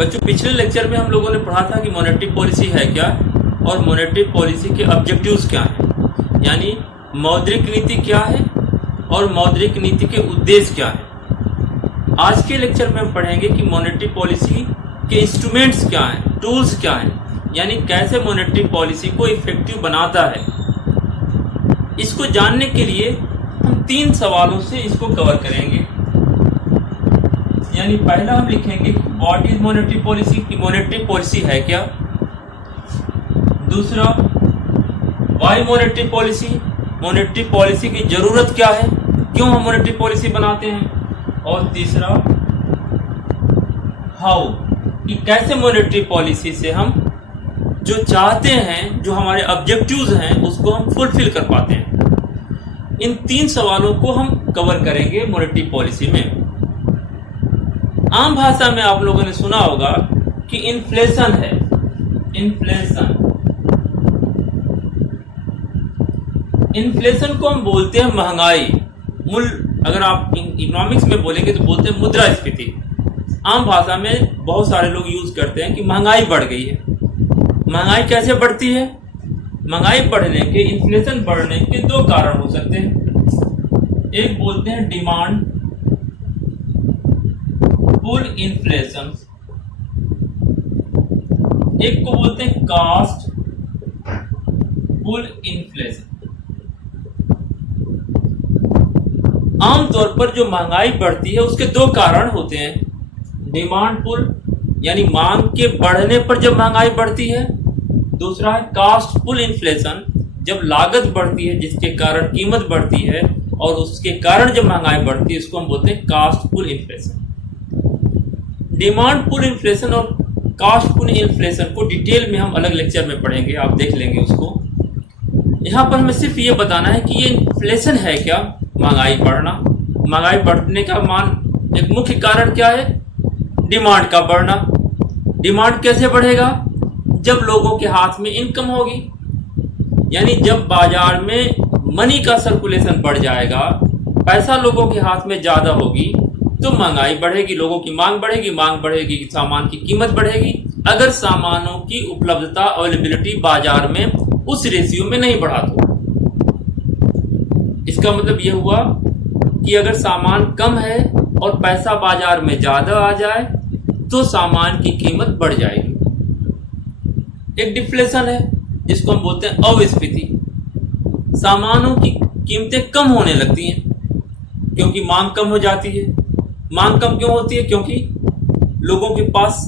बच्चों, पिछले लेक्चर में हम लोगों ने पढ़ा था कि मॉनेटरी पॉलिसी है क्या और मॉनेटरी पॉलिसी के ऑब्जेक्टिव्स क्या हैं, यानी मौद्रिक नीति क्या है और मौद्रिक नीति के उद्देश्य क्या है। आज के लेक्चर में हम पढ़ेंगे कि मॉनेटरी पॉलिसी के इंस्ट्रूमेंट्स क्या हैं, टूल्स क्या हैं, यानी कैसे मॉनेटरी पॉलिसी को इफेक्टिव बनाता है। इसको जानने के लिए हम 3 सवालों से इसको कवर करेंगे। यानी पहला हम लिखेंगे व्हाट इज मॉनेटरी पॉलिसी, कि मॉनेटरी पॉलिसी है क्या। दूसरा, why monetary policy, monetary policy की जरूरत क्या है, क्यों हम मॉनेटरी पॉलिसी बनाते हैं। और तीसरा, हाउ, कि कैसे मॉनेटरी पॉलिसी से हम जो चाहते हैं, जो हमारे ऑब्जेक्टिव्स हैं, उसको हम फुलफिल कर पाते हैं। इन 3 सवालों को हम कवर करेंगे मॉनेटरी पॉलिसी में। आम भाषा में आप लोगों ने सुना होगा कि इन्फ्लेशन है, इन्फ्लेशन को हम बोलते हैं महंगाई। अगर आप इकोनॉमिक्स में बोलेंगे तो बोलते हैं मुद्रास्फीति। आम भाषा में बहुत सारे लोग यूज करते हैं कि महंगाई बढ़ गई है। महंगाई कैसे बढ़ती है? महंगाई बढ़ने के, इन्फ्लेशन बढ़ने के 2 कारण हो सकते हैं। एक बोलते हैं डिमांड पुल इन्फ्लेशन, एक को बोलते हैं कास्ट पुल इन्फ्लेशन। आमतौर पर जो महंगाई बढ़ती है उसके 2 कारण होते हैं। डिमांड पुल, यानी मांग के बढ़ने पर जब महंगाई बढ़ती है। दूसरा है कास्ट पुल इन्फ्लेशन, जब लागत बढ़ती है जिसके कारण कीमत बढ़ती है और उसके कारण जब महंगाई बढ़ती है, इसको हम बोलते हैं cost pull inflation. Demand pull inflation और कास्ट पुल इन्फ्लेशन को डिटेल में हम अलग लेक्चर में पढ़ेंगे, आप देख लेंगे उसको। यहाँ पर हमें सिर्फ ये बताना है कि ये इन्फ्लेशन है क्या, महंगाई बढ़ना। महंगाई बढ़ने का एक मुख्य कारण क्या है? डिमांड का बढ़ना। डिमांड कैसे बढ़ेगा? जब लोगों के हाथ में इनकम होगी, यानी जब बाजार में मनी का सर्कुलेशन बढ़ जाएगा, पैसा लोगों के हाथ में ज्यादा होगी, तो महंगाई बढ़ेगी, लोगों की मांग बढ़ेगी, मांग बढ़ेगी, सामान की कीमत बढ़ेगी। अगर सामानों की उपलब्धता, अवेलेबिलिटी बाजार में उस रेशियो में नहीं बढ़ा तो इसका मतलब यह हुआ कि अगर सामान कम है और पैसा बाजार में ज्यादा आ जाए तो सामान की कीमत बढ़ जाएगी। एक डिफ्लेशन है जिसको हम बोलते हैं अविस्फीति। सामानों की कीमतें कम होने लगती हैं क्योंकि मांग कम हो जाती है। मांग कम क्यों होती है? क्योंकि लोगों के पास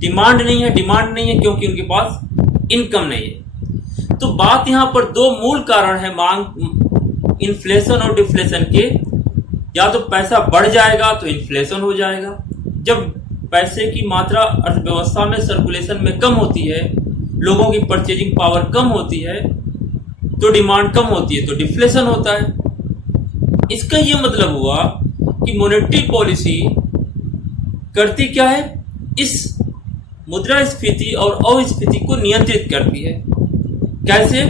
डिमांड नहीं है। डिमांड नहीं है क्योंकि उनके पास इनकम नहीं है। तो बात यहां पर 2 मूल कारण है मांग, इन्फ्लेशन और डिफ्लेशन के। या तो पैसा बढ़ जाएगा तो इन्फ्लेशन हो जाएगा। जब पैसे की मात्रा अर्थव्यवस्था में सर्कुलेशन में कम होती है, लोगों की परचेजिंग पावर कम होती है, तो डिमांड कम होती है, तो डिफ्लेशन होता है। इसका यह मतलब हुआ कि मॉनेटरी पॉलिसी करती क्या है? इस मुद्रास्फीति और अविस्फीति को नियंत्रित करती है। कैसे?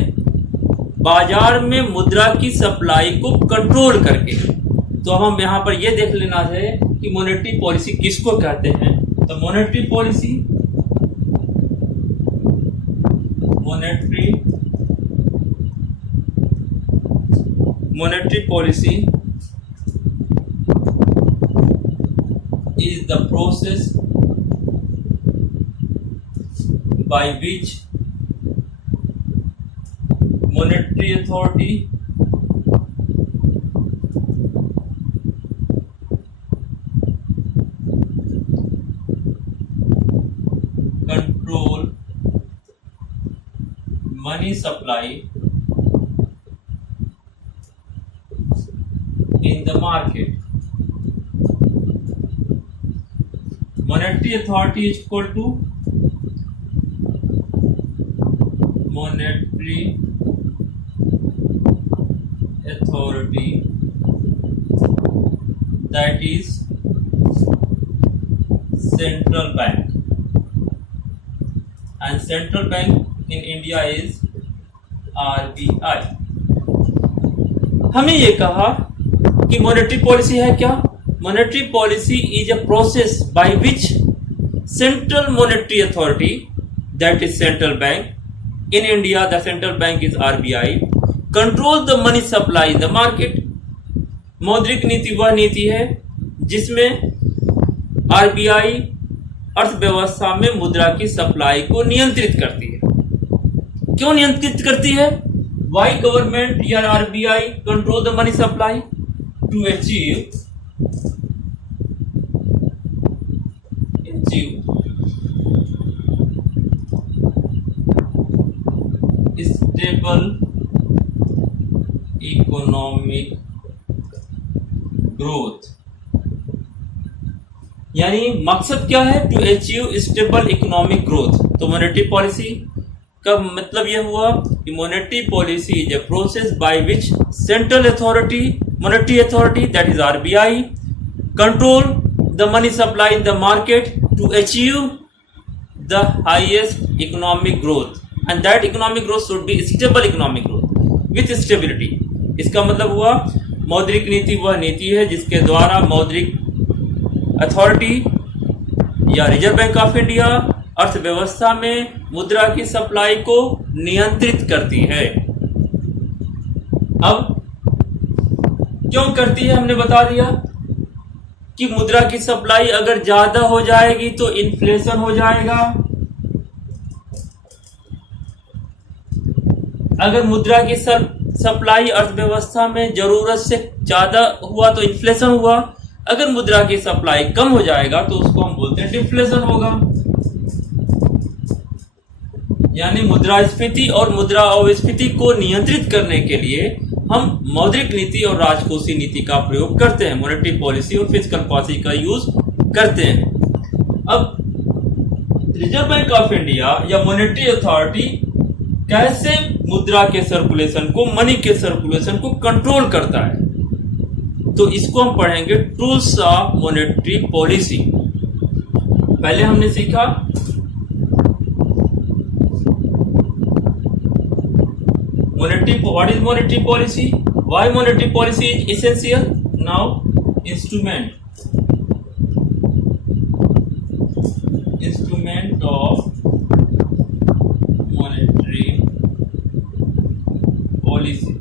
बाजार में मुद्रा की सप्लाई को कंट्रोल करके। तो हम यहां पर यह देख लेना है कि मॉनेटरी पॉलिसी किसको कहते हैं। तो monetary policy is the process by which monetary authority control money supply in the market. Monetary authority is equal to monetary authority, that is central bank, and central bank in India is RBI. हमें ये कहा कि monetary policy है क्या? Monetary policy is a process by which central monetary authority, that is central bank. In India, the central bank is RBI. Control the money supply in the market. मौद्रिक नीति वह नीति है जिसमें आरबीआई अर्थव्यवस्था में मुद्रा की सप्लाई को नियंत्रित करती है। क्यों नियंत्रित करती है? Why government या RBI control the money supply? To achieve stable economic growth। यानी मकसद क्या है? To achieve stable economic growth. तो मॉनेटरी पॉलिसी का मतलब यह हुआ कि monetary policy is a process by which central authority, monetary authority that is RBI, control the money supply in the market to achieve the highest economic growth and that economic growth should be stable economic growth with stability. इसका मतलब हुआ मौद्रिक नीति वह नीति है जिसके द्वारा मौद्रिक अथॉरिटी या रिजर्व बैंक ऑफ इंडिया अर्थव्यवस्था में मुद्रा की सप्लाई को नियंत्रित करती है। अब क्यों करती है हमने बता दिया कि मुद्रा की सप्लाई अगर ज्यादा हो जाएगी तो इन्फ्लेशन हो जाएगा, अगर मुद्रा की सप्लाई अर्थव्यवस्था में जरूरत से ज्यादा हुआ तो इन्फ्लेशन हुआ, अगर मुद्रा की सप्लाई कम हो जाएगा तो उसको हम बोलते हैं डिफ्लेशन होगा। यानी मुद्रास्फीति और मुद्रा अवस्फीति को नियंत्रित करने के लिए हम मौद्रिक नीति और राजकोषीय नीति का प्रयोग करते हैं, मॉनेटरी पॉलिसी और फिस्कल पॉलिसी का यूज करते हैं। अब रिजर्व बैंक ऑफ इंडिया या मॉनेटरी अथॉरिटी कैसे मुद्रा के सर्कुलेशन को, मनी के सर्कुलेशन को कंट्रोल करता है, तो इसको हम पढ़ेंगे टूल्स ऑफ मॉनेटरी पॉलिसी। पहले हमने सीखा what is monetary policy, why monetary policy is essential. Now instrument of monetary policy।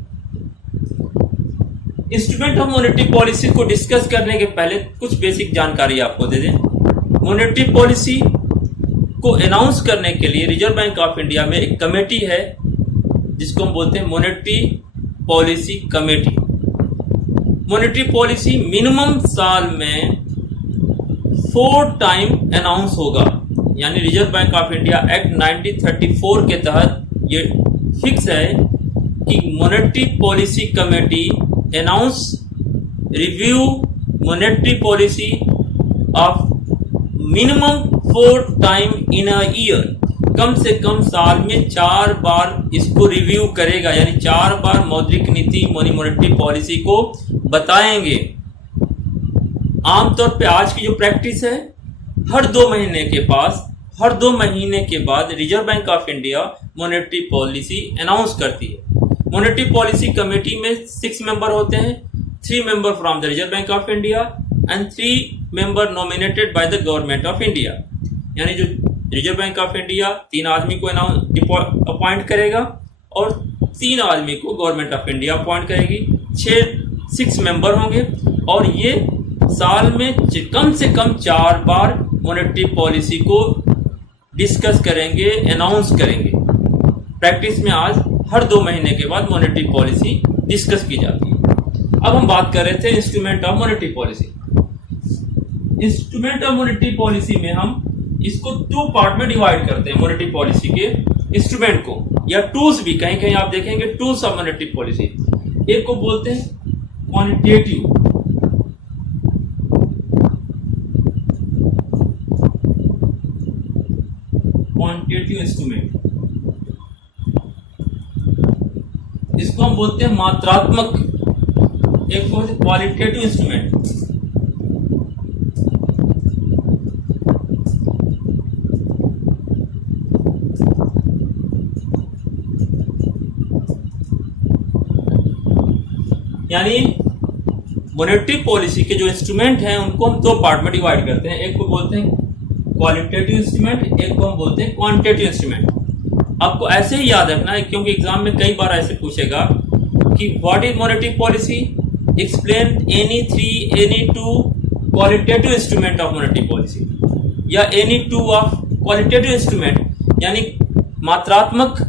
Instrument of monetary policy को डिस्कस करने के पहले कुछ बेसिक जानकारी आपको दे दें। मॉनेटरी पॉलिसी को अनाउंस करने के लिए रिजर्व बैंक ऑफ इंडिया में एक कमेटी है जिसको हम बोलते हैं monetary policy committee. Monetary policy minimum साल में 4 टाइम अनाउंस होगा, यानी Reserve Bank of India Act 1934 के तहत ये फिक्स है कि monetary policy committee announce review monetary policy of minimum 4 time in a year. कम से कम साल में 4 बार इसको रिव्यू करेगा, यानी 4 बार मौद्रिक नीति मॉनेटरी पॉलिसी को बताएंगे। आमतौर पे आज की जो प्रैक्टिस है, हर 2 महीने के बाद reserve Bank of India monetary policy announce करती है। मॉनेटरी पॉलिसी कमेटी में 6 मेंबर होते हैं, 3 member from the Reserve Bank of India and 3 member nominated by the government of India. यानी जो रिजर्व बैंक ऑफ इंडिया 3 आदमी को अपॉइंट करेगा और 3 आदमी को गवर्नमेंट ऑफ इंडिया अपॉइंट करेगी। 6 मेंबर होंगे और ये साल में कम से कम 4 बार मॉनेटरी पॉलिसी को डिस्कस करेंगे, अनाउंस करेंगे। प्रैक्टिस में आज हर 2 महीने के बाद मॉनेटरी पॉलिसी डिस्कस की जाती है। अब हम बात कर रहे थे instrument of monetary policy. Instrument of monetary policy में हम इसको 2 पार्ट में डिवाइड करते हैं। मॉनेटरी पॉलिसी के इंस्ट्रूमेंट को या टूल्स भी, कहीं कहीं आप देखेंगे टूल्स ऑफ मॉनेटरी पॉलिसी। एक को बोलते हैं क्वांटिटेटिव, इंस्ट्रूमेंट, इसको हम बोलते हैं मात्रात्मक। एक को बोलते हैं क्वालिटेटिव इंस्ट्रूमेंट। यानी मॉनेटरी पॉलिसी के जो इंस्ट्रूमेंट हैं उनको हम 2 पार्ट में डिवाइड करते हैं। एक को बोलते हैं क्वालिटेटिव इंस्ट्रूमेंट, एक को हम बोलते हैं क्वांटिटेटिव इंस्ट्रूमेंट। आपको ऐसे ही याद रखना है क्योंकि एग्जाम में कई बार ऐसे पूछेगा कि what is monetary policy, explain any two qualitative instrument of monetary policy, या any two of qualitative instrument, यानी मात्रात्मक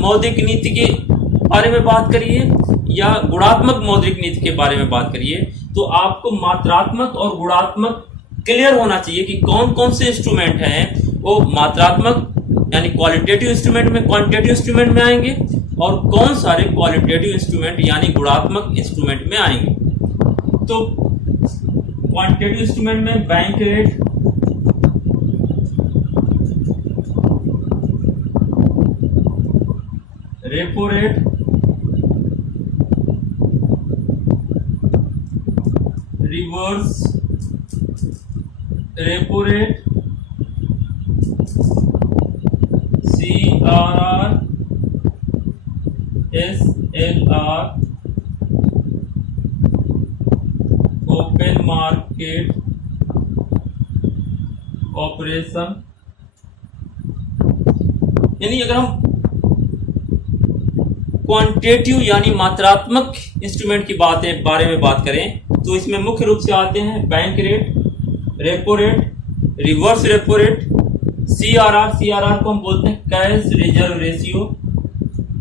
मौद्रिक नीति के बारे में बात करिए या गुणात्मक मौद्रिक नीति के बारे में बात करिए। तो आपको मात्रात्मक और गुणात्मक क्लियर होना चाहिए कि कौन कौन से इंस्ट्रूमेंट हैं वो मात्रात्मक यानी क्वालिटेटिव इंस्ट्रूमेंट में, क्वांटिटेटिव इंस्ट्रूमेंट में आएंगे, और कौन सारे क्वालिटेटिव इंस्ट्रूमेंट यानी गुणात्मक इंस्ट्रूमेंट में आएंगे। तो क्वांटिटेटिव इंस्ट्रूमेंट में bank rate, repo rate, reverse repo rate, CRR, SLR, open market operation. यानी अगर हम क्वांटिटेटिव यानी मात्रात्मक इंस्ट्रूमेंट की बारे में बात करें तो इसमें मुख्य रूप से आते हैं bank rate, repo rate, reverse repo rate, CRR को हम बोलते हैं cash reserve ratio,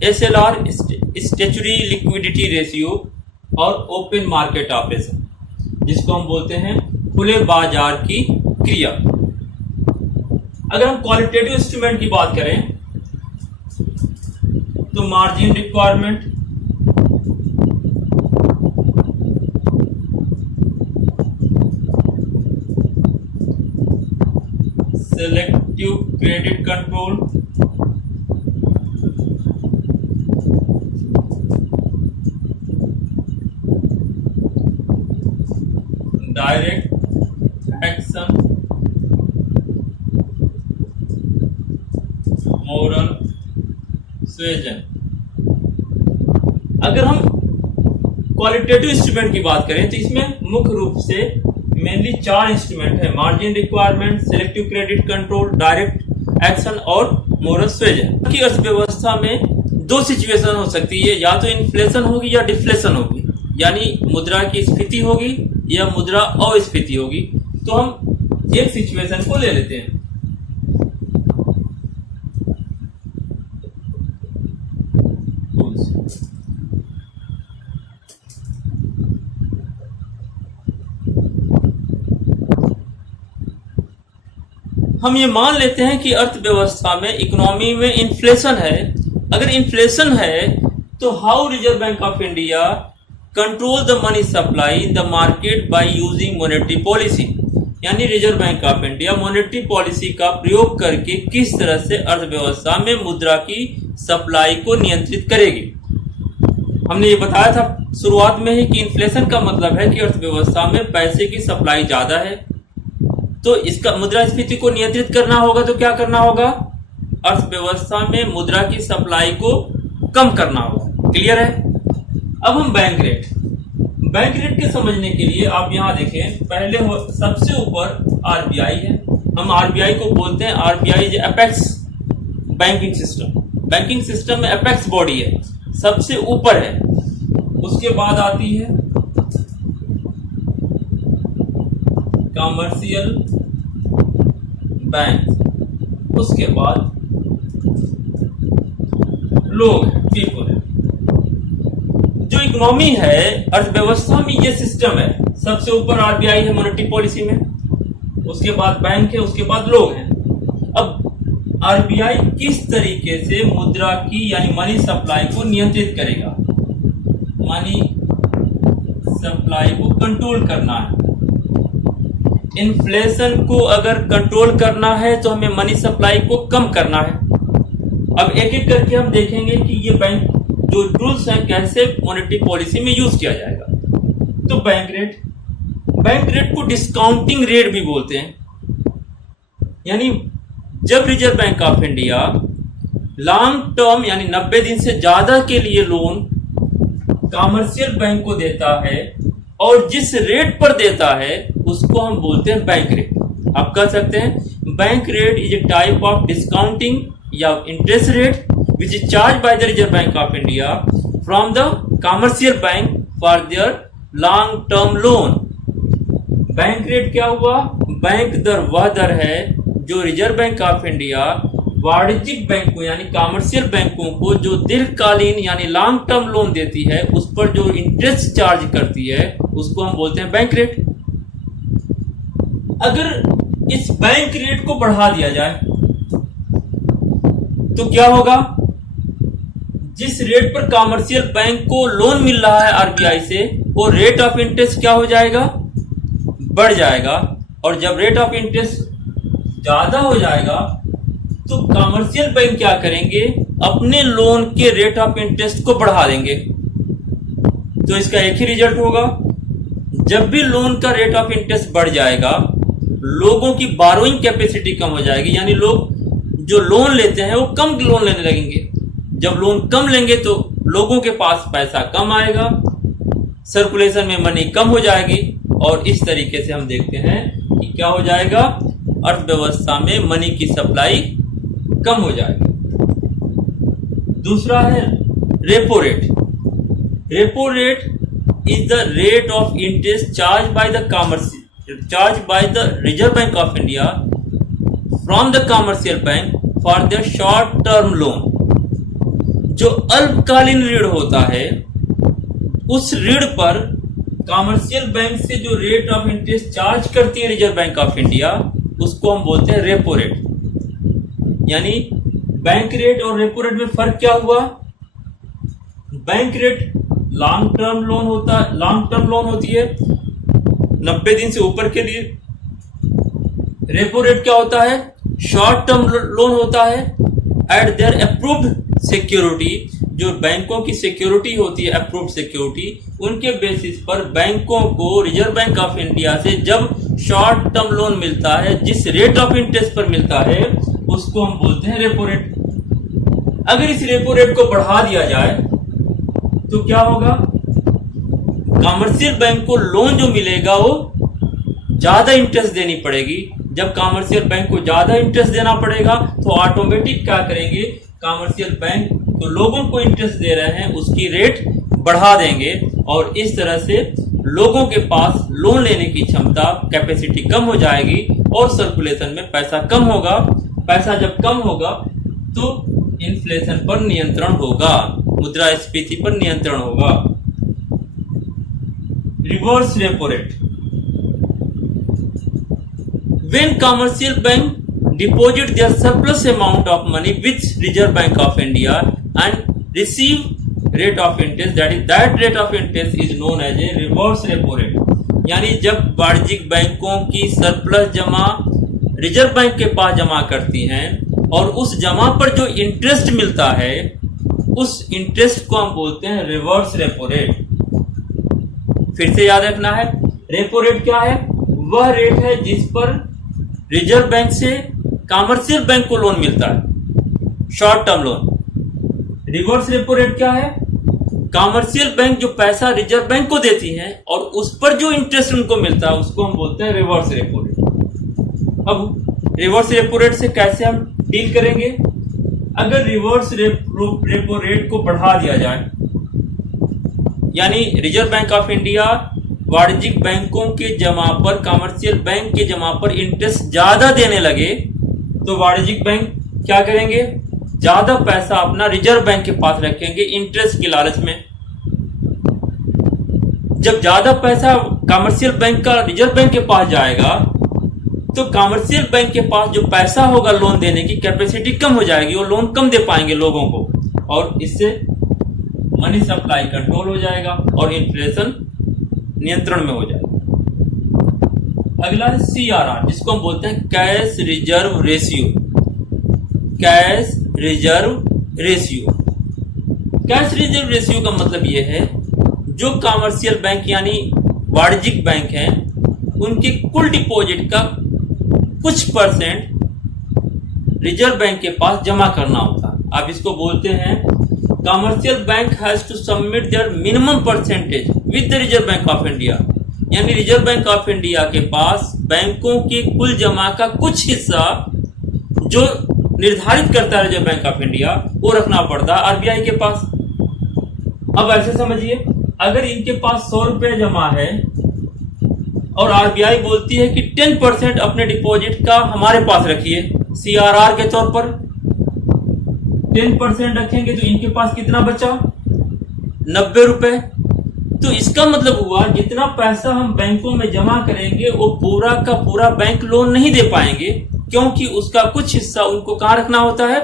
SLR statutory liquidity ratio, और ओपन मार्केट ऑपरेशन जिसको हम बोलते हैं खुले बाजार की क्रिया। अगर हम क्वालिटेटिव इंस्ट्रूमेंट की बात करें तो margin requirement, selective credit control, direct action, moral suasion. अगर हम क्वालिटेटिव इंस्ट्रूमेंट की बात करें तो इसमें मुख्य रूप से मेनली 4 इंस्ट्रूमेंट है: margin requirement, selective credit control, direct action और मोरल सुएजन। की अर्थव्यवस्था में 2 सिचुएशन हो सकती है, या तो इन्फ्लेशन होगी या डिफ्लेशन होगी, यानी मुद्रा की स्फीति होगी या मुद्रा अस्फीति होगी। तो हम एक सिचुएशन को ले लेते हैं। हम ये मान लेते हैं कि अर्थव्यवस्था में, इकोनॉमी में इन्फ्लेशन है। अगर इन्फ्लेशन है तो how Reserve Bank of India control the money supply in the market by using monetary policy, यानी Reserve Bank of India monetary policy का प्रयोग करके किस तरह से अर्थव्यवस्था में मुद्रा की सप्लाई को नियंत्रित करेगी। हमने ये बताया था शुरुआत में ही कि इन्फ्लेशन का मतलब है कि अर्थव्यवस्था में पैसे की सप्लाई ज्यादा है, तो इसका मुद्रास्फीति को नियंत्रित करना होगा। तो क्या करना होगा? अर्थव्यवस्था में मुद्रा की सप्लाई को कम करना होगा। क्लियर है? अब हम बैंक रेट के समझने के लिए आप यहां देखें, पहले सबसे ऊपर आरबीआई है। हम आरबीआई को बोलते हैं, RBI is apex banking system. Banking system में एपेक्स बॉडी है, सबसे ऊपर है। उसके बाद आती है कमर्शियल बैंक, उसके बाद लोग, पीपल है। जो इकोनॉमी है, अर्थव्यवस्था में ये सिस्टम है, सबसे ऊपर आरबीआई है मॉनेटरी पॉलिसी में, उसके बाद बैंक है, उसके बाद लोग हैं। अब आरबीआई किस तरीके से मुद्रा की यानी मनी सप्लाई को नियंत्रित करेगा? मनी सप्लाई को कंट्रोल करना है। इन्फ्लेशन को अगर कंट्रोल करना है तो हमें मनी सप्लाई को कम करना है। अब एक एक करके हम देखेंगे कि ये बैंक जो रूल्स हैं कैसे मॉनेटरी पॉलिसी में यूज किया जाएगा। तो बैंक रेट को डिस्काउंटिंग रेट भी बोलते हैं, यानी जब reserve Bank of India long term यानी 90 दिन से ज्यादा के लिए लोन कमर्शियल बैंक को देता है और जिस रेट पर देता है उसको हम बोलते हैं बैंक रेट। आप कह सकते हैं bank rate is a type of discounting या interest rate which is charge by the Reserve Bank of India from the commercial bank for their long term loan. Bank rate क्या हुआ? Bank दर वह दर है जो रिजर्व बैंक ऑफ इंडिया वाणिज्यिक बैंकों यानी commercial बैंकों को जो दीर्घकालीन यानी लॉन्ग टर्म लोन देती है उस पर जो इंटरेस्ट चार्ज करती है उसको हम बोलते हैं बैंक रेट। अगर इस बैंक रेट को बढ़ा दिया जाए तो क्या होगा? जिस रेट पर कमर्शियल बैंक को लोन मिल रहा है आरबीआई से वो रेट ऑफ इंटरेस्ट क्या हो जाएगा? बढ़ जाएगा। और जब रेट ऑफ इंटरेस्ट ज्यादा हो जाएगा तो कमर्शियल बैंक क्या करेंगे? अपने लोन के रेट ऑफ इंटरेस्ट को बढ़ा देंगे। तो इसका एक ही रिजल्ट होगा, जब भी लोन का रेट ऑफ इंटरेस्ट बढ़ जाएगा लोगों की बारोइंग कैपेसिटी कम हो जाएगी, यानी लोग जो लोन लेते हैं वो कम लोन लेने लगेंगे। जब लोन कम लेंगे तो लोगों के पास पैसा कम आएगा, सर्कुलेशन में मनी कम हो जाएगी और इस तरीके से हम देखते हैं कि क्या हो जाएगा? अर्थव्यवस्था में मनी की सप्लाई कम हो जाएगी। दूसरा है repo rate. Repo rate is the rate of interest charge by the Reserve Bank of India from the commercial bank for the short term loan. जो अल्पकालीन ऋण होता है उस ऋण पर कमर्शियल बैंक से जो रेट ऑफ इंटरेस्ट चार्ज करती है रिजर्व बैंक ऑफ इंडिया उसको हम बोलते हैं रेपो रेट। यानी बैंक रेट और रेपो रेट में फर्क क्या हुआ? Bank rate long term loan होती है 90 दिन से ऊपर के लिए। रेपो रेट क्या होता है? शॉर्ट टर्म लोन होता है एट देयर अप्रूव्ड सिक्योरिटी। जो बैंकों की सिक्योरिटी होती है अप्रूव्ड सिक्योरिटी, उनके बेसिस पर बैंकों को रिजर्व बैंक ऑफ इंडिया से जब शॉर्ट टर्म लोन मिलता है जिस रेट ऑफ इंटरेस्ट पर मिलता है उसको हम बोलते हैं रेपो रेट। अगर इस रेपो रेट को बढ़ा दिया जाए तो क्या होगा? कमर्शियल बैंक को लोन जो मिलेगा वो ज्यादा इंटरेस्ट देनी पड़ेगी। जब कमर्शियल बैंक को ज्यादा इंटरेस्ट देना पड़ेगा तो ऑटोमेटिक क्या करेंगे? कमर्शियल बैंक तो लोगों को इंटरेस्ट दे रहे हैं उसकी रेट बढ़ा देंगे और इस तरह से लोगों के पास लोन लेने की क्षमता कैपेसिटी कम हो जाएगी और सर्कुलेशन में पैसा कम होगा। पैसा जब कम होगा तो इन्फ्लेशन पर नियंत्रण होगा, मुद्रास्फीति पर नियंत्रण होगा। Reverse repo rate. When commercial bank deposit their surplus amount of money with Reserve Bank of India and receive rate of interest, that rate of interest is known as a reverse repo rate। यानी जब वाणिज्यिक बैंकों की surplus जमा reserve bank के पास जमा करती हैं और उस जमा पर जो इंटरेस्ट मिलता है उस इंटरेस्ट को हम बोलते हैं रिवर्स रेपो रेट। फिर से याद रखना है, रेपो रेट क्या है? वह रेट है जिस पर रिजर्व बैंक से कमर्शियल बैंक को लोन मिलता है, short term loan. Reverse repo rate क्या है? कमर्शियल बैंक जो पैसा रिजर्व बैंक को देती है और उस पर जो इंटरेस्ट उनको मिलता है उसको हम बोलते हैं रिवर्स रेपो रेट। अब रिवर्स रेपो रेट से कैसे हम डील करेंगे? अगर रिवर्स रेपो रेट को बढ़ा दिया जाए, यानी रिजर्व बैंक ऑफ इंडिया वाणिज्यिक बैंकों के जमा पर कमर्शियल बैंक के जमा पर इंटरेस्ट ज्यादा देने लगे तो वाणिज्यिक बैंक क्या करेंगे? ज्यादा पैसा अपना रिजर्व बैंक के पास रखेंगे इंटरेस्ट की लालच में। जब ज्यादा पैसा कमर्शियल बैंक का रिजर्व बैंक के पास जाएगा तो कमर्शियल बैंक के पास जो पैसा होगा लोन देने की कैपेसिटी कम हो जाएगी, वो लोन कम दे पाएंगे लोगों को और इससे मनी सप्लाई कंट्रोल हो जाएगा और इन्फ्लेशन नियंत्रण में हो जाएगा। अगला है CRR, जिसको हम बोलते हैं cash reserve ratio. Cash reserve ratio. Cash reserve ratio का मतलब यह है जो कमर्शियल बैंक यानी वाणिज्यिक बैंक हैं उनके कुल डिपॉजिट का कुछ परसेंट रिजर्व बैंक के पास जमा करना होता है। आप इसको बोलते हैं commercial bank has to submit their minimum percentage with the Reserve Bank of India यानी रिजर्व बैंक ऑफ इंडिया के पास बैंकों के कुल जमा का कुछ हिस्सा जो निर्धारित करता है रिजर्व बैंक ऑफ इंडिया, वो रखना पड़ता है आरबीआई के पास। अब ऐसे समझिए, अगर इनके पास 100 रुपए जमा है और आरबीआई बोलती है कि 10% अपने डिपॉजिट का हमारे पास रखिए सीआरआर के तौर पर, 10% रखेंगे तो इनके पास कितना बचा? 90 रुपए। तो इसका मतलब हुआ जितना पैसा हम बैंकों में जमा करेंगे वो पूरा का पूरा बैंक लोन नहीं दे पाएंगे, क्योंकि उसका कुछ हिस्सा उनको कहां रखना होता है?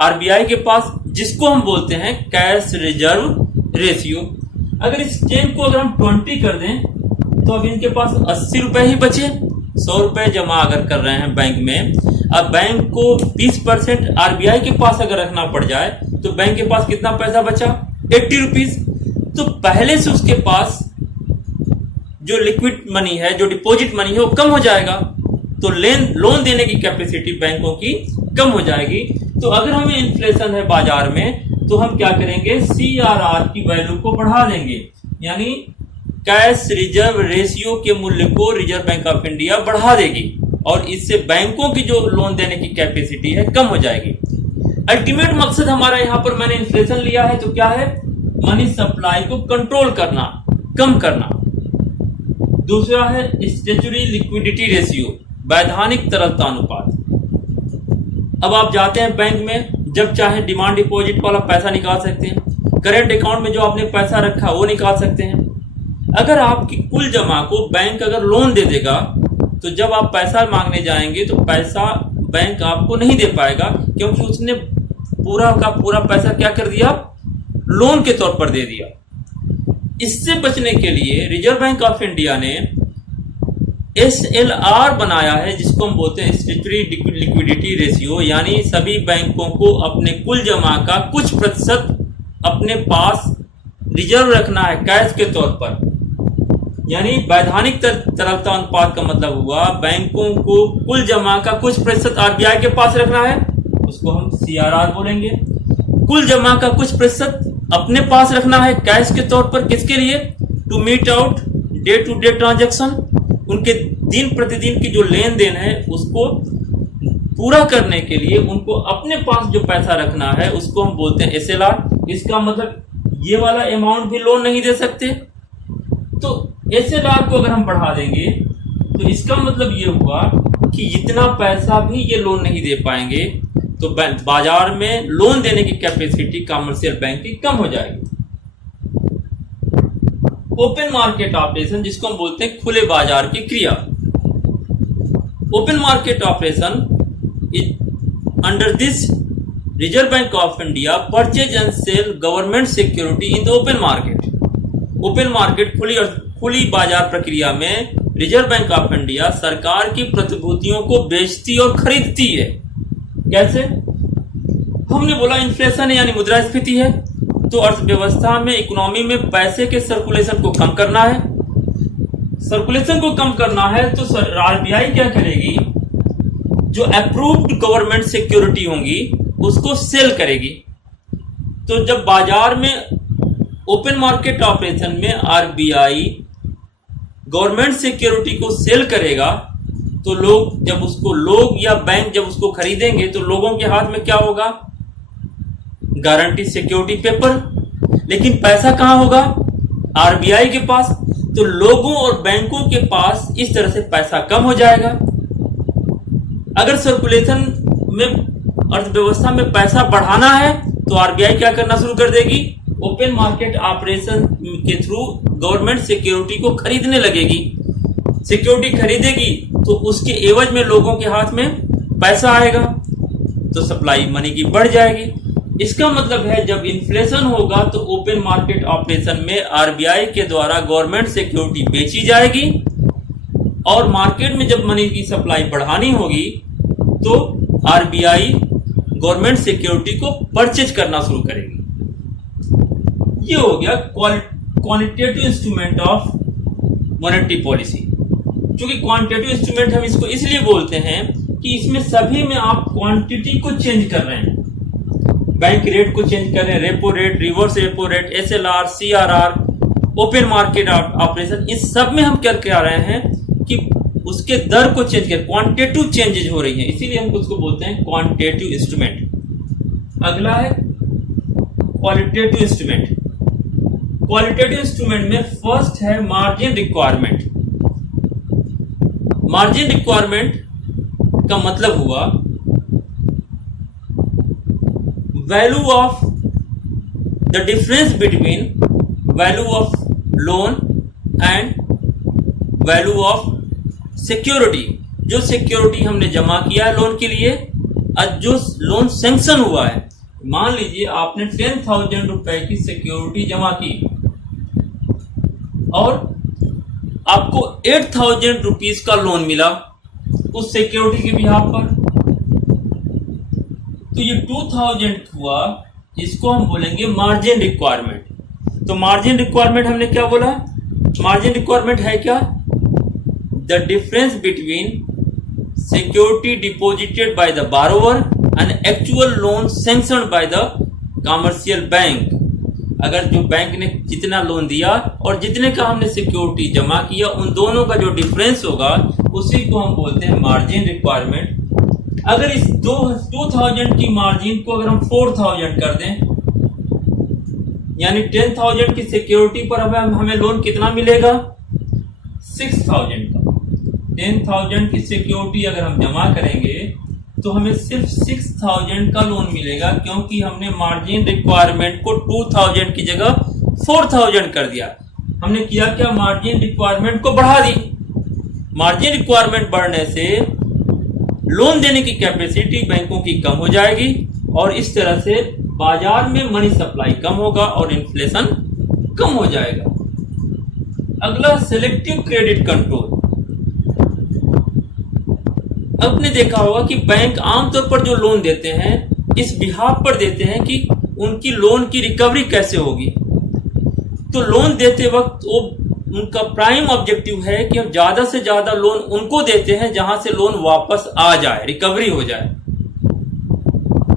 आरबीआई के पास, जिसको हम बोलते हैं कैश रिजर्व रेशियो। अगर इस चेन को अगर हम 20 कर दें तो अब इनके पास 80 रुपए ही बचे। 100 रुपए जमा अगर कर रहे हैं बैंक में, अब बैंक को 20% आरबीआई के पास अगर रखना पड़ जाए तो बैंक के पास कितना पैसा बचा? 80 रुपीज। तो पहले से उसके पास जो लिक्विड मनी है, जो डिपॉजिट मनी है, वो कम हो जाएगा, तो लोन देने की कैपेसिटी बैंकों की कम हो जाएगी। तो अगर हमें इन्फ्लेशन है बाजार में तो हम क्या करेंगे? सीआरआर की वैल्यू को बढ़ा देंगे, यानी कैश रिजर्व रेशियो के मूल्य को रिजर्व बैंक ऑफ इंडिया बढ़ा देगी और इससे बैंकों की जो लोन देने की कैपेसिटी है कम हो जाएगी। अल्टीमेट मकसद हमारा यहां पर, मैंने इन्फ्लेशन लिया है तो क्या है? मनी सप्लाई को कंट्रोल करना, कम करना। दूसरा है स्टैट्यूटरी लिक्विडिटी रेशियो, वैधानिक तरलता अनुपात। अब आप जाते हैं बैंक में, जब चाहे डिमांड डिपॉजिट वाला पैसा निकाल सकते हैं, करेंट अकाउंट में जो आपने पैसा रखा वो निकाल सकते हैं। अगर आपकी कुल जमा को बैंक अगर लोन दे देगा तो जब आप पैसा मांगने जाएंगे तो पैसा बैंक आपको नहीं दे पाएगा, क्योंकि उसने पूरा का पूरा पैसा क्या कर दिया? लोन के तौर पर दे दिया। इससे बचने के लिए रिजर्व बैंक ऑफ इंडिया ने एसएलआर बनाया है, जिसको हम बोलते हैं स्टैट्यूटरी लिक्विडिटी रेशियो, यानी सभी बैंकों को अपने कुल जमा का कुछ प्रतिशत अपने पास रिजर्व रखना है कैश के तौर पर। यानी वैधानिक तरलता अनुपात का मतलब हुआ बैंकों को कुल जमा का कुछ प्रतिशत आरबीआई के पास रखना है, उसको हम सीआरआर बोलेंगे। कुल जमा का कुछ प्रतिशत अपने पास रखना है कैश के तौर पर, किसके लिए? To meet out day to day transaction, उनके दिन प्रतिदिन की जो लेन देन है उसको पूरा करने के लिए उनको अपने पास जो पैसा रखना है उसको हम बोलते हैं एसएलआर। इसका मतलब ये वाला अमाउंट भी लोन नहीं दे सकते, तो एसएलआर को अगर हम बढ़ा देंगे तो इसका मतलब ये हुआ कि जितना पैसा भी ये लोन नहीं दे पाएंगे तो बाजार में लोन देने की कैपेसिटी कमर्शियल बैंक की कम हो जाएगी। ओपन मार्केट ऑपरेशन, जिसको हम बोलते हैं खुले बाजार की क्रिया। Open market operation under this Reserve Bank of India purchase and sale government security in the open market. Open market खुली बाजार प्रक्रिया में रिजर्व बैंक ऑफ इंडिया सरकार की प्रतिभूतियों को बेचती और खरीदती है। कैसे? हमने बोला इन्फ्लेशन है यानी मुद्रास्फीति है, तो अर्थव्यवस्था में, इकोनॉमी में पैसे के सर्कुलेशन को कम करना है। सर्कुलेशन को कम करना है तो आरबीआई क्या करेगी? जो अप्रूव्ड गवर्नमेंट सिक्योरिटी होंगी उसको सेल करेगी। तो जब बाजार में ओपन मार्केट ऑपरेशन में आरबीआई गवर्नमेंट सिक्योरिटी को सेल करेगा तो लोग या बैंक जब उसको खरीदेंगे तो लोगों के हाथ में क्या होगा? Guarantee security paper. लेकिन पैसा कहां होगा? आरबीआई के पास। तो लोगों और बैंकों के पास इस तरह से पैसा कम हो जाएगा। अगर सर्कुलेशन में, अर्थव्यवस्था में पैसा बढ़ाना है तो आरबीआई क्या करना शुरू कर देगी? ओपन मार्केट ऑपरेशन के थ्रू गवर्नमेंट सिक्योरिटी को खरीदने लगेगी। सिक्योरिटी खरीदेगी तो उसके एवज में लोगों के हाथ में पैसा आएगा, तो सप्लाई मनी की बढ़ जाएगी। इसका मतलब है जब इन्फ्लेशन होगा तो ओपन मार्केट ऑपरेशन में आरबीआई के द्वारा गवर्नमेंट सिक्योरिटी बेची जाएगी और मार्केट में जब मनी की सप्लाई बढ़ानी होगी तो आरबीआई गवर्नमेंट सिक्योरिटी को परचेज करना शुरू करेगी। ये हो गया quantitative instrument of monetary policy. क्योंकि क्वांटिटेटिव इंस्ट्रूमेंट हम इसको इसलिए बोलते हैं कि इसमें सभी में आप क्वांटिटी को चेंज कर रहे हैं, बैंक रेट को चेंज कर रहे हैं, repo rate, reverse repo rate, SLR, CRR, open market operation, इस सब में हम क्या कर रहे हैं कि उसके दर को चेंज कर, क्वांटिटेटिव चेंजेज हो रही है, इसीलिए हम उसको बोलते हैं क्वांटिटेटिव इंस्ट्रूमेंट। अगला है क्वालिटेटिव इंस्ट्रूमेंट। क्वालिटेटिव इंस्ट्रूमेंट में फर्स्ट है मार्जिन रिक्वायरमेंट। मार्जिन रिक्वायरमेंट का मतलब हुआ value of the difference between value of loan and value of security. जो सिक्योरिटी हमने जमा किया है लोन के लिए और जो लोन सैंक्शन हुआ है, मान लीजिए आपने 10,000 रुपए की सिक्योरिटी जमा की और आपको 8,000 रुपीज का लोन मिला उस सिक्योरिटी के बिहाफ पर, तो ये 2,000 हुआ, इसको हम बोलेंगे मार्जिन रिक्वायरमेंट। तो मार्जिन रिक्वायरमेंट हमने क्या बोला? मार्जिन रिक्वायरमेंट है क्या? The difference between security deposited by the बारोवर and actual loan sanctioned by the commercial bank. अगर जो बैंक ने जितना लोन दिया और जितने का हमने सिक्योरिटी जमा किया, उन दोनों का जो डिफरेंस होगा उसी को हम बोलते हैं मार्जिन रिक्वायरमेंट। अगर इस 2,000 की मार्जिन को अगर हम 4,000 कर दें, यानी 10,000 की सिक्योरिटी पर हमें लोन कितना मिलेगा? 6,000 का। 10,000 की सिक्योरिटी अगर हम जमा करेंगे तो हमें सिर्फ 6,000 का लोन मिलेगा, क्योंकि हमने मार्जिन रिक्वायरमेंट को 2,000 की जगह 4,000 कर दिया। हमने किया क्या? मार्जिन रिक्वायरमेंट को बढ़ा दी। मार्जिन रिक्वायरमेंट बढ़ने से लोन देने की कैपेसिटी बैंकों की कम हो जाएगी और इस तरह से बाजार में मनी सप्लाई कम होगा और इन्फ्लेशन कम हो जाएगा। अगला सेलेक्टिव क्रेडिट कंट्रोल। आपने देखा होगा कि बैंक आमतौर पर जो लोन देते हैं इस बिहाफ पर देते हैं कि उनकी लोन की रिकवरी कैसे होगी। तो लोन देते वक्त वो उनका प्राइम ऑब्जेक्टिव है कि हम ज्यादा से ज्यादा लोन उनको देते हैं जहां से लोन वापस आ जाए, रिकवरी हो जाए।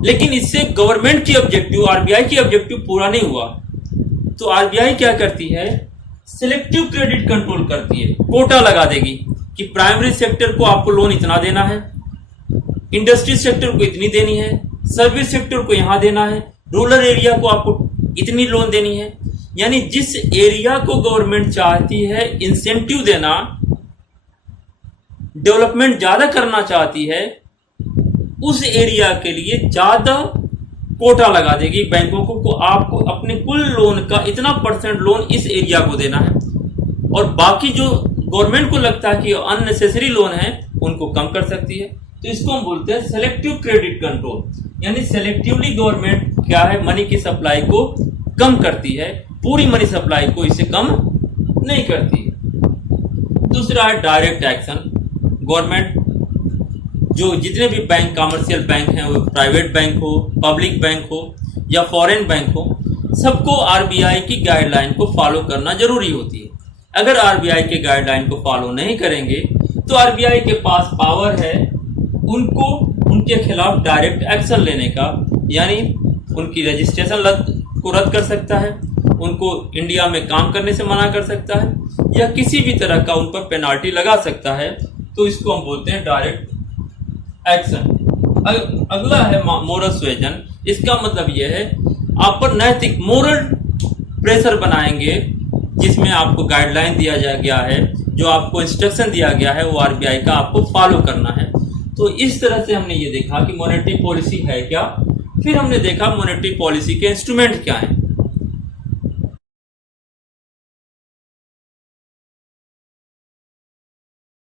लेकिन इससे गवर्नमेंट की ऑब्जेक्टिव, आरबीआई की ऑब्जेक्टिव पूरा नहीं हुआ। तो आरबीआई क्या करती है? सिलेक्टिव क्रेडिट कंट्रोल करती है, कोटा लगा देगी कि प्राइमरी सेक्टर को आपको लोन इतना देना है, इंडस्ट्री सेक्टर को इतनी देनी है, सर्विस सेक्टर को यहां देना है, रूरल एरिया को आपको इतनी लोन देनी है। यानी जिस एरिया को गवर्नमेंट चाहती है इंसेंटिव देना, डेवलपमेंट ज्यादा करना चाहती है, उस एरिया के लिए ज्यादा कोटा लगा देगी बैंकों को आपको अपने कुल लोन का इतना % लोन इस एरिया को देना है और बाकी जो गवर्नमेंट को लगता है कि अननेसेसरी लोन है उनको कम कर सकती है। तो इसको हम बोलते हैं सेलेक्टिव क्रेडिट कंट्रोल। यानी सेलेक्टिवली गवर्नमेंट क्या है, मनी की सप्लाई को कम करती है, पूरी मनी सप्लाई को इसे कम नहीं करती है। दूसरा है डायरेक्ट एक्शन। गवर्नमेंट जो जितने भी बैंक, कमर्शियल बैंक हैं, वो प्राइवेट बैंक हो, पब्लिक बैंक हो या फॉरेन बैंक हो, सबको आरबीआई की गाइडलाइन को फॉलो करना जरूरी होती है। अगर आरबीआई के गाइडलाइन को फॉलो नहीं करेंगे तो आरबीआई के पास पावर है उनको उनके खिलाफ डायरेक्ट एक्शन लेने का, यानी उनकी रजिस्ट्रेशन को रद्द कर सकता है, उनको इंडिया में काम करने से मना कर सकता है या किसी भी तरह का उन पर पेनाल्टी लगा सकता है। तो इसको हम बोलते हैं डायरेक्ट एक्शन। अगला है मोरल सुएजन। इसका मतलब यह है आप पर नैतिक मोरल प्रेशर बनाएंगे, जिसमें आपको गाइडलाइन दिया गया है, जो आपको इंस्ट्रक्शन दिया गया है वो आरबीआई का आपको फॉलो करना है। तो इस तरह से हमने ये देखा कि मॉनेटरी पॉलिसी है क्या, फिर हमने देखा मॉनेटरी पॉलिसी के इंस्ट्रूमेंट क्या है।